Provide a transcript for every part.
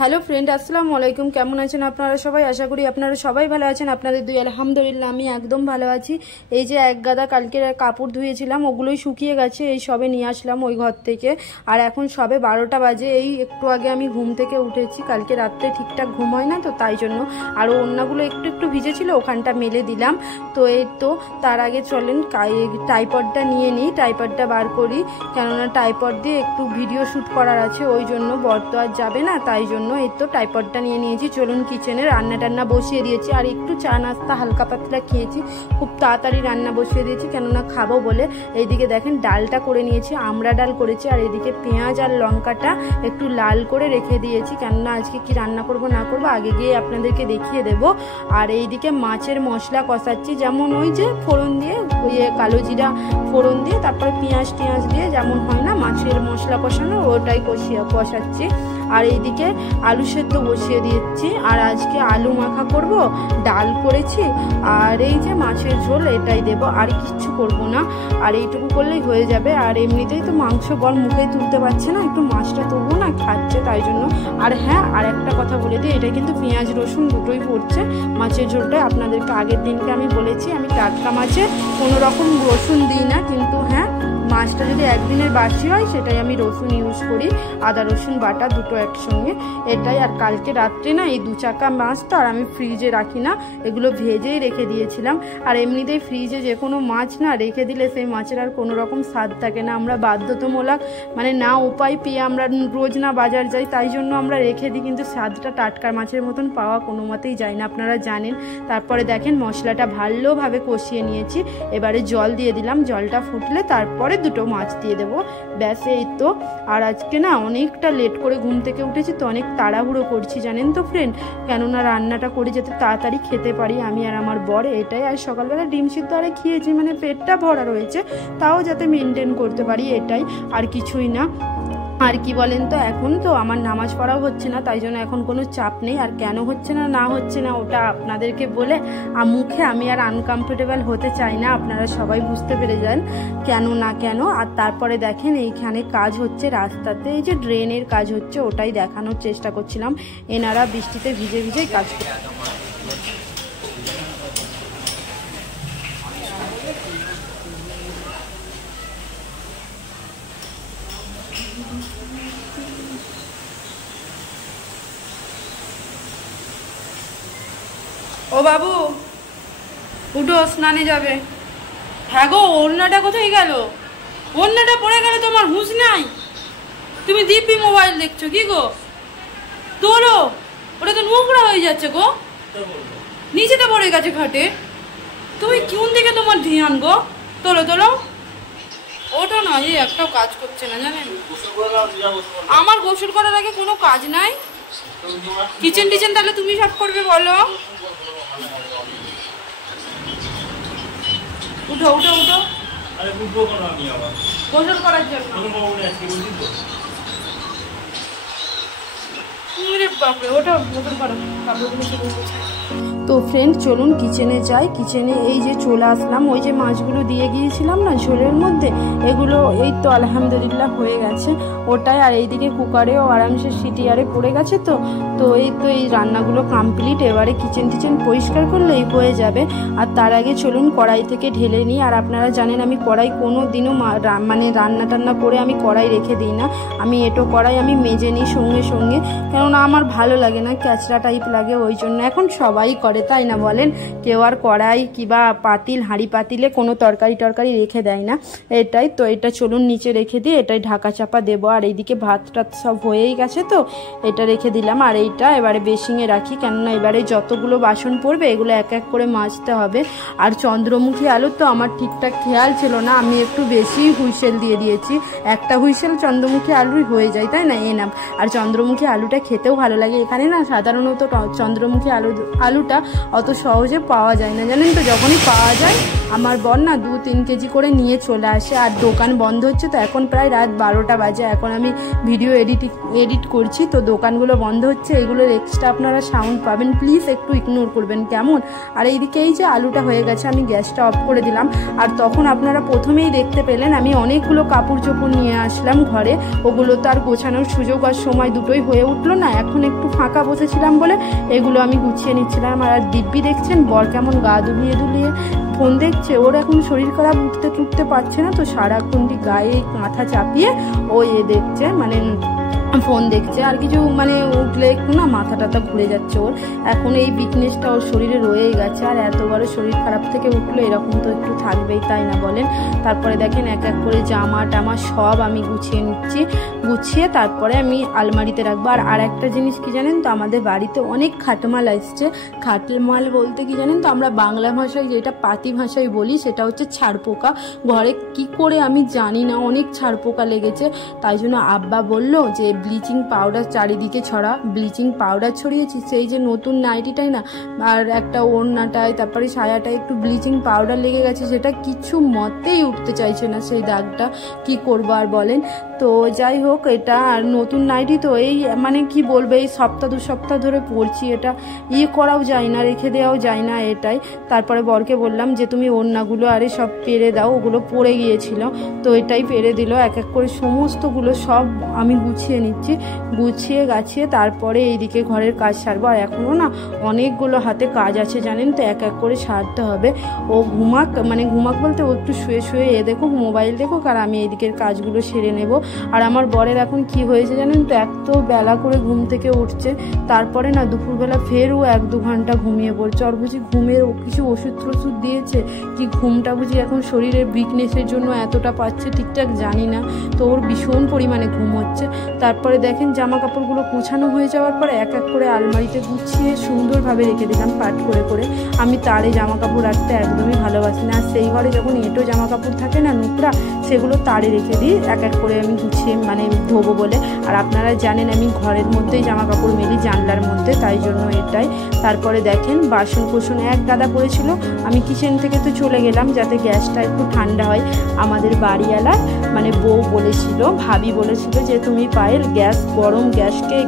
Hello friend, আসসালামু আলাইকুম। কেমন আছেন আপনারা সবাই? আশা করি আপনারা সবাই ভালো আছেন। আপনাদের দুই আলহামদুলিল্লাহ আমি একদম ভালো আছি। এই যে এক গাদা কালকে কাপড় ধুয়েছিলাম, ওগুলোই শুকিয়ে গেছে। এই সবে নিয়ে আসলাম ওই ঘর থেকে। আর এখন সবে 12টা বাজে। এই একটু আগে আমি ঘুম থেকে উঠেছি। কালকে রাত্রে ঠিকঠাক ঘুম হয় না তো, তাই জন্য। আর ওড়নাগুলো একটু একটু ভিজেছিল, ওখানটা মেলে দিলাম। তো এই তো তার আগে চলেন ট্রাইপডটা নিয়ে নিই, ট্রাইপডটা বার করি। কেননা ট্রাইপড দিয়ে একটু ভিডিও শ্যুট করার আছে, ওই জন্য। বর তো আর যাবে না, তাই জন্য এই তো ট্রাইপডটা নিয়ে নিয়েছি। চলুন কিচেনে রান্না টান্না বসিয়ে দিয়েছি। আর একটু চা নাস্তা হালকা পাতলা খেয়েছি, খুব তাড়াতাড়ি রান্না বসিয়ে দিয়েছি কেননা খাবো বলে। এইদিকে দেখেন ডালটা করে নিয়েছি, আমড়া ডাল করেছি। আর এদিকে পেঁয়াজ আর লঙ্কাটা একটু লাল করে রেখে দিয়েছি, কেননা আজকে কি রান্না করব না করব আগে গিয়ে আপনাদেরকে দেখিয়ে দেব। আর এইদিকে মাছের মশলা কষাচ্ছি, যেমন ওই যে ফোড়ন দিয়ে, ওই কালো জিরা ফোড়ন দিয়ে তারপরে পেঁয়াজ টিয়াজ দিয়ে যেমন হয় না মাছের মশলা কষানো, ওটাই কষাচ্ছি। আর এইদিকে আলু সেদ্ধ বসিয়ে দিচ্ছি। আর আজকে আলু মাখা করব, ডাল করেছি, আর এই যে মাছের ঝোল এটাই দেব, আর কিচ্ছু করব না। আর এইটুকু করলেই হয়ে যাবে। আর এমনিতেই তো মাংস বল মুখেই তুলতে পারছে না, একটু মাছটা তুলবো না, খাচ্ছে, তাই জন্য। আর হ্যাঁ, আর একটা কথা বলে দিই, এটা কিন্তু পেঁয়াজ রসুন দুটোই পড়ছে মাছের ঝোলটা। আপনাদেরকে আগের দিনকে আমি বলেছি আমি টাটকা মাছে কোনো রকম রসুন দিই না, কিন্তু হ্যাঁ মাছটা যদি একদিনের বাসি হয় সেটাই আমি রসুন ইউজ করি, আদা রসুন বাটা দুটো একসঙ্গে, এটাই। আর কালকে রাত্রে না এই 2 চাকা মাছ তো আর আমি ফ্রিজে রাখি না, এগুলো ভেজেই রেখে দিয়েছিলাম। আর এমনিতেই ফ্রিজে যে কোনো মাছ না রেখে দিলে সেই মাছের আর কোনো রকম স্বাদ থাকে না। আমরা বাধ্যতামূলক মানে না উপায় পেয়ে আমরা রোজ না বাজার যাই, তাই জন্য আমরা রেখে দিই, কিন্তু স্বাদটা টাটকা মাছের মতন পাওয়া কোনো মতেই যায় না, আপনারা জানেন। তারপরে দেখেন মশলাটা ভালোভাবে কষিয়ে নিয়েছি, এবারে জল দিয়ে দিলাম। জলটা ফুটলে তারপরে দুটো মাছ দিয়ে দেবো, ব্যাস এই তো। আর আজকে না অনেকটা লেট করে ঘুম থেকে উঠেছি তো, অনেক তাড়াহুড়ো করছি জানেন তো ফ্রেন্ড, কেননা রান্নাটা করে যাতে তাড়াতাড়ি খেতে পারি আমি আর আমার বর, এটাই। আর সকালবেলা ডিম সিদ্ধ আরে খেয়েছি, মানে পেটটা ভরা রয়েছে, তাও যাতে মেনটেন করতে পারি, এটাই, আর কিছুই না। আর কি বলেন তো, এখন তো আমার নামাজ পড়াও হচ্ছে না, তাই জন্য এখন কোনো চাপ নেই। আর কেন হচ্ছে না না হচ্ছে না ওটা আপনাদেরকে বলে মুখে আমি আর আনকমফোর্টেবল হতে চাই না, আপনারা সবাই বুঝতে পেরে যান কেন না কেন। আর তারপরে দেখেন এইখানে কাজ হচ্ছে রাস্তাতে, এই যে ড্রেনের কাজ হচ্ছে, ওটাই দেখানোর চেষ্টা করছিলাম। এনারা বৃষ্টিতে ভিজে ভিজেই কাজ করছে। ও বাবু উঠো, স্নানে যাবে। হ্যাঁ গো, ওড়নাটা কোথায় গেল? ওড়নাটা পড়ে গেলে তোমার হুঁশ নাই? তুমি দিব্যি মোবাইল দেখছো কি গো? তোলো, ওটা তো নোংরা হয়ে যাচ্ছে গো, নিচেটা পড়ে গেছে খাটে। তুমি কোন দিকে তোমার ধ্যান গো? তোলো তোলো, ওটা না, এই একটাও কাজ করছে না জানেন। আমার গোসল করার আগে কোনো কাজ নাই। কিচেন টিচেন তাহলে তুমি সব করবে বলো। উঠো উঠো উঠো, গোসল করার জন্য। বাপরে, ওটা গোসল করো, তো ফ্রেন্ড চলুন কিচেনে যাই। কিচেনে এই যে চলে আসলাম, ওই যে মাছগুলো দিয়ে গিয়েছিলাম না ঝোলের মধ্যে, এগুলো এই তো আলহামদুলিল্লাহ হয়ে গেছে ওটাই। আর এইদিকে কুকারেও আরামসে সিটি আরে পড়ে গেছে তো এই তো এই রান্নাগুলো কমপ্লিট। এবারে কিচেন টিচেন পরিষ্কার করলেই হয়ে যাবে। আর তার আগে চলুন কড়াই থেকে ঢেলে নিই। আর আপনারা জানেন আমি কড়াই কোনো দিনও মানে রান্না টান্না করে আমি কড়াই রেখে দিই না, আমি এটো কড়াই আমি মেজে নিই সঙ্গে সঙ্গে, কেননা আমার ভালো লাগে না, ক্যাচড়া টাইপ লাগে, ওই জন্য। এখন সবাই করে তাই না বলেন, কেউ আর কড়াই কিবা পাতিল হাঁড়ি পাতিলে কোনো তরকারি রেখে দেয় না, এটাই তো। এটা চলুন নিচে রেখে দিয়ে এটাই ঢাকা চাপা দেবো। আর এইদিকে ভাত টাত সব হয়েই গেছে তো এটা রেখে দিলাম। আর এইটা এবারে বেসিংয়ে রাখি, কেননা এবারে যতগুলো বাসন পড়বে এগুলো এক এক করে মাজতে হবে। আর চন্দ্রমুখী আলু তো আমার ঠিকঠাক খেয়াল ছিল না, আমি একটু বেশি হুইসেল দিয়ে দিয়েছি, একটা হুইসেল চন্দ্রমুখী আলুই হয়ে যায় তাই না, নাম। আর চন্দ্রমুখী আলুটা খেতেও ভালো লাগে। এখানে না সাধারণত চন্দ্রমুখী আলুটা অত সহজে পাওয়া যায় না জানেন তো, যখনই পাওয়া যায় আমার বর না 2-3 কেজি করে নিয়ে চলে আসে। আর দোকান বন্ধ হচ্ছে, তো এখন প্রায় রাত 12টা বাজে, এখন আমি ভিডিও এডিট করছি, তো দোকানগুলো বন্ধ হচ্ছে, এইগুলোর এক্সট্রা আপনারা সাউন্ড পাবেন, প্লিজ একটু ইগনোর করবেন কেমন। আর এইদিকে এই যে আলুটা হয়ে গেছে, আমি গ্যাসটা অফ করে দিলাম। আর তখন আপনারা প্রথমেই দেখতে পেলেন আমি অনেকগুলো কাপড় চোপড় নিয়ে আসলাম ঘরে, ওগুলো তো আর গোছানোর সুযোগ আর সময় দুটোই হয়ে উঠলো না। এখন একটু ফাঁকা বসেছিলাম বলে এগুলো আমি গুছিয়ে নিচ্ছিলাম। আর দিব্যি দেখছেন বর কেমন গা দুলিয়ে দুলিয়ে ফোন দেখছে, ওর এখন শরীর খারাপ, উঠতে পারছে না, তো সারাক্ষণটি গায়ে কাঁথা চাপিয়ে ও দেখছে, মানে ফোন দেখছে। আর কিছু মানে উঠলে একটু না মাথা টাথা ঘুরে যাচ্ছে ওর, এখন এই উইকনেসটা ওর শরীরে রয়েই গেছে। আর এত বড় শরীর খারাপ থেকে উঠলো এরকম তো একটু থাকবেই, তাই না বলেন। তারপরে দেখেন এক এক করে জামা টামা সব আমি গুছিয়ে নিচ্ছি, গুছিয়ে তারপরে আমি আলমারিতে রাখবো। আর একটা জিনিস কি জানেন তো, আমাদের বাড়িতে অনেক খাটমাল আসছে। খাটমাল বলতে কি জানেন তো, আমরা বাংলা ভাষায় যেটা পাতি ভাষায় বলি সেটা হচ্ছে ছাড়পোকা। ঘরে কি করে আমি জানি না, অনেক ছাড়পোকা লেগেছে। তাই জন্য আব্বা বললো যে ব্লিচিং পাউডার চারিদিকে ছড়া, ব্লিচিং পাউডার ছড়িয়েছি, সেই যে নতুন নাইটিটাই না আর একটা ওড়নাটায় তারপরে সায়াটায় একটু ব্লিচিং পাউডার লেগে গেছে, সেটা কিছু মতেই উঠতে চাইছে না সেই দাগটা, কি করবো আর বলেন। তো যাই হোক, এটা আর নতুন নাইটি তো এই মানে কি বলবো, এই সপ্তাহ 2 সপ্তাহ ধরে পরছি, এটা করাও যায় না, রেখে দেওয়াও যায় না এটাই। তারপরে বরকে বললাম যে তুমি ওড়নাগুলো আরে সব পেরে দাও, ওগুলো পরে গিয়েছিল, তো এটাই পেরে দিল। এক এক করে সমস্তগুলো সব আমি গুছিয়ে নিচ্ছি, গুছিয়ে গাছিয়ে তারপরে এইদিকে ঘরের কাজ সারবো। আর এখনও না অনেকগুলো হাতে কাজ আছে জানেন তো, এক এক করে সারতে হবে। ও ঘুমাক, মানে ঘুমাক বলতে ও একটু শুয়ে শুয়ে দেখুক, মোবাইল দেখুক, আর আমি এইদিকের কাজগুলো সেরে নেব। আর আমার বরের এখন কি হয়েছে জানেন তো, এত বেলা করে ঘুম থেকে উঠছে, তারপরে না দুপুরবেলা ফের ও 1-2 ঘন্টা ঘুমিয়ে পড়ছে। আর বুঝি ঘুমের কিছু ওষুধ টষুধ দিয়েছে কি, ঘুমটা বুঝি এখন শরীরের উইকনেসের জন্য এতটা পাচ্ছে ঠিকঠাক জানি না, তো ওর ভীষণ পরিমাণে ঘুম হচ্ছে। তারপরে দেখেন জামা কাপড়গুলো গুছানো হয়ে যাওয়ার পরে এক এক করে আলমারিতে গুছিয়ে সুন্দরভাবে রেখে দিলাম পাট করে করে। আমি তারে জামা কাপড় রাখতে একদমই ভালোবাসি না, আর সেই ঘরে যখন এঁটো জামা কাপড় থাকে না নোংরা, সেগুলো তারে রেখে দিই এক এক করে আমি গুছিয়ে, মানে ধোবো বলে। আর আপনারা জানেন আমি ঘরের মধ্যেই জামা কাপড় মেলি, জানলার মধ্যে, তাই জন্য এটাই। তারপরে দেখেন বাসন কোসন এক গাদা পড়েছিল, আমি কিচেন থেকে তো চলে গেলাম যাতে গ্যাসটা একটু ঠান্ডা হয়। আমাদের বাড়িওয়ালা মানে বউ বলেছিল, ভাবি বলেছিল যে তুমি পায়ের গ্যাস গরম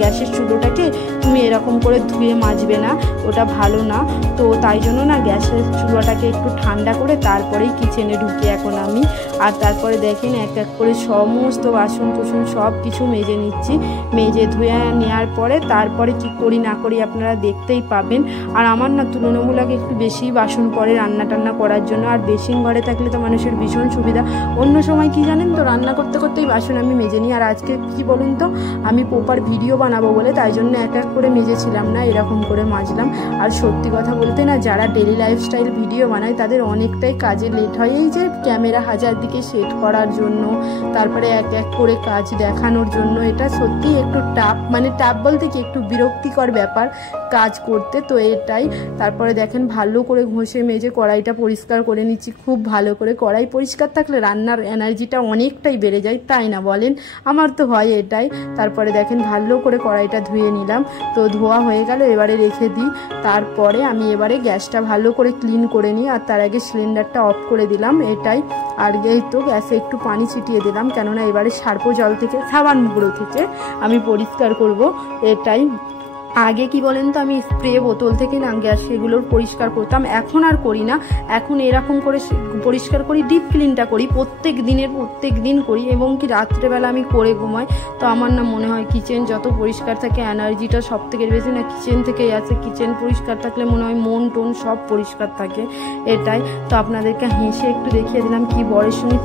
গ্যাসের চুলোটাকে তুমি এরকম করে ধুয়ে মাজবে না, ওটা ভালো না। তো তাই জন্য না গ্যাসের চুলোটাকে একটু ঠান্ডা করে তারপরেই কিচেনে ঢুকি এখন আমি। আর তারপরে দেখেন এক এক করে সমস্ত বাসন কুসন সব কিছু মেজে নিচ্ছি, মেজে ধুয়ে নেওয়ার পরে তারপরে কি করি না করি আপনারা দেখতেই পাবেন। আর আমার না তুলনামূলক একটু বেশি বাসন পড়ে রান্না টান্না করার জন্য, আর বেসিন ঘরে থাকলে তো মানুষের ভীষণ সুবিধা। অন্য সময় কি জানেন তো, রান্না করতে করতেই বাসন আমি মেজে নিই। আর আজকে কি বলুন তো, আমি প্রপার ভিডিও বানাবো বলে তাই জন্য এক এক করে মেজেছিলাম না, এরকম করে মাজলাম। আর সত্যি কথা বলতে না, যারা ডেলি লাইফস্টাইল ভিডিও বানায় তাদের অনেকটাই কাজে লেট হয়, এই যে ক্যামেরা হাজার দিকে সেট করার জন্য, তারপরে এক এক করে কাজ দেখানোর জন্য। এটা সত্যি একটু টাফ, মানে টাফ বলতে কি একটু বিরক্তিকর ব্যাপার কাজ করতে, তো এটাই। তারপরে দেখেন ভালো করে ঘষে মেজে কড়াইটা পরিষ্কার করে নিচ্ছি, খুব ভালো করে। কড়াই পরিষ্কার থাকলে রান্নার এনার্জিটা অনেকটাই বেড়ে যায়, তাই না বলেন, আমার তো হয় এটাই। তারপরে দেখেন ভালো করে কড়াইটা ধুয়ে নিলাম, তো ধোয়া হয়ে গেল, এবারে রেখে দিই। তারপরে আমি এবারে গ্যাসটা ভালো করে ক্লিন করে নিই, আর তার আগে সিলিন্ডারটা অফ করে দিলাম এটাই। আর এই তো গ্যাসে একটু পানি ছিটিয়ে দিলাম, কেননা এবারে সার্পো জল থেকে, সাবান গুঁড়ো থেকে আমি পরিষ্কার করব এটাই। আগে কি বলেন তো, আমি স্প্রে বোতল থেকে না গ্যাস সেগুলোর পরিষ্কার করতাম, এখন আর করি না। এখন এরকম করে পরিষ্কার করি, ডিপ ক্লিনটা করি প্রত্যেক দিন করি, এবং কি রাত্রেবেলা আমি করে ঘুমাই। তো আমার না মনে হয় কিচেন যত পরিষ্কার থাকে এনার্জিটা সব থেকে বেশি না কিচেন থেকেই আসে। কিচেন পরিষ্কার থাকলে মনে হয় মন টোন সব পরিষ্কার থাকে, এটাই। তো আপনাদেরকে হেসে একটু দেখিয়ে দিলাম কি বরের সঙ্গে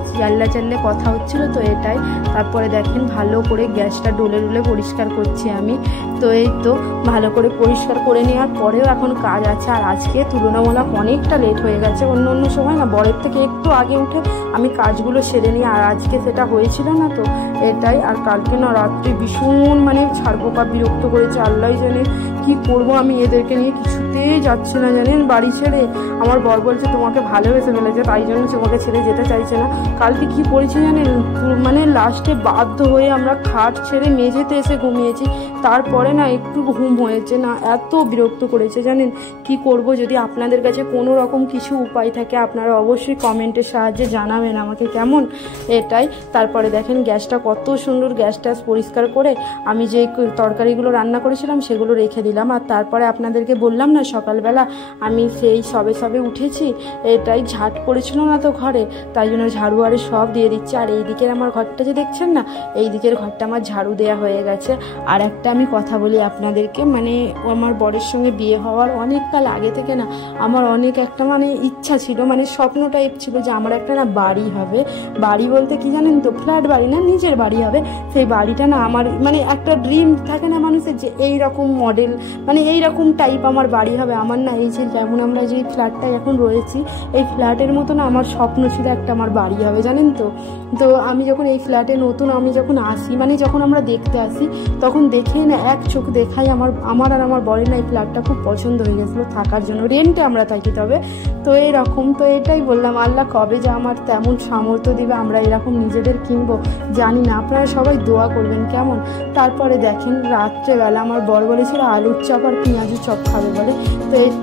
চাল্লে কথা হচ্ছিল, তো এটাই। তারপরে দেখেন ভালো করে গ্যাসটা ডলে পরিষ্কার করছি আমি, তো এই তো ভালো করে পরিষ্কার করে নেওয়ার পরেও এখন কাজ আছে। আর আজকে তুলনামূলক অনেকটা লেট হয়ে গেছে, অন্য সময় না বরের থেকে একটু আগে উঠে আমি কাজগুলো সেরে নিই, আর আজকে সেটা হয়েছিল না, তো এটাই। আর কালকে না রাত্রে ভীষণ মানে ছাড়পোকা বিরক্ত করেছে, আল্লাহ জানে কি করব আমি এদেরকে নিয়ে, কিছুতেই যাচ্ছে না জানেন বাড়ি ছেড়ে। আমার বর বলছে তোমাকে ভালোবেসে ফেলেছে, তাই জন্য তোমাকে ছেড়ে যেতে চাইছে না। কালকে কি করেছে জানেন, মানে লাস্টে বাধ্য হয়ে আমরা খাট ছেড়ে মেঝেতে এসে ঘুমিয়েছি, তারপরে না একটু ঘুম হয়েছে না, এত বিরক্ত করেছে জানেন। কি করব, যদি আপনাদের কাছে কোনো রকম কিছু উপায় থাকে আপনারা অবশ্যই কমেন্টের সাহায্যে জানাবেন আমাকে, কেমন। এটাই। তারপরে দেখেন গ্যাসটা কত সুন্দর, গ্যাসটা পরিষ্কার করে আমি যে তরকারিগুলো রান্না করেছিলাম সেগুলো রেখে দিলাম। আর তারপরে আপনাদেরকে বললাম না সকালবেলা আমি সেই সবে সবে উঠেছি, এটাই ঝাঁট পড়েছিল না তো ঘরে, তাই জন্য ঝাড়ু আরে সব দিয়ে দিচ্ছি। আর এই দিকের আমার ঘরটা যে দেখছেন না, এই দিকের ঘরটা আমার ঝাড়ু দেওয়া হয়ে গেছে। আর একটা আমি কথা বলি আপনাদেরকে, মানে আমার বরের সঙ্গে বিয়ে হওয়ার অনেক কাল আগে থেকে না আমার অনেক একটা মানে ইচ্ছা ছিল, মানে স্বপ্ন টাইপ ছিল যে আমার একটা না বাড়ি হবে। বাড়ি বলতে কি জানেন তো, ফ্ল্যাট বাড়ি না, নিজের বাড়ি হবে। সেই বাড়িটা না আমার মানে একটা ড্রিম থাকে না মানুষের, যে এই রকম মডেল মানে এই রকম টাইপ আমার বাড়ি হবে। আমার না এই যে যেমন আমরা যে ফ্ল্যাটটায় এখন রয়েছি এই ফ্ল্যাটের মতো না আমার স্বপ্ন ছিল একটা আমার বাড়ি হবে, জানেন তো। তো আমি যখন এই ফ্ল্যাটে নতুন আমি যখন আসি, মানে যখন আমরা দেখতে আসি তখন দেখেই না এক চোখ দেখাই আমার আর আমার বরের না এই ফ্ল্যাটটা খুব পছন্দ হয়ে গেছিলো থাকার জন্য। রেন্টে আমরা থাকি তবে। তো এইরকম, তো এটাই বললাম আল্লাহ কবে যে আমার তেমন সামর্থ্য দিবে আমরা এরকম নিজেদের কিনবো জানি না। আপনারা সবাই দোয়া করবেন, কেমন। তারপরে দেখেন রাত্রেবেলা আমার বর বলেছিল আলুর চপ আর পেঁয়াজের চপ খাবে বলে,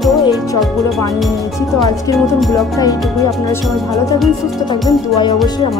তো এই চপগুলো বানিয়ে নিয়েছি। তো আজকের মতন ব্লগটা এইটুকুই। আপনারা সবাই ভালো থাকবেন, সুস্থ থাকবেন, দোয়াই অবশ্যই আমার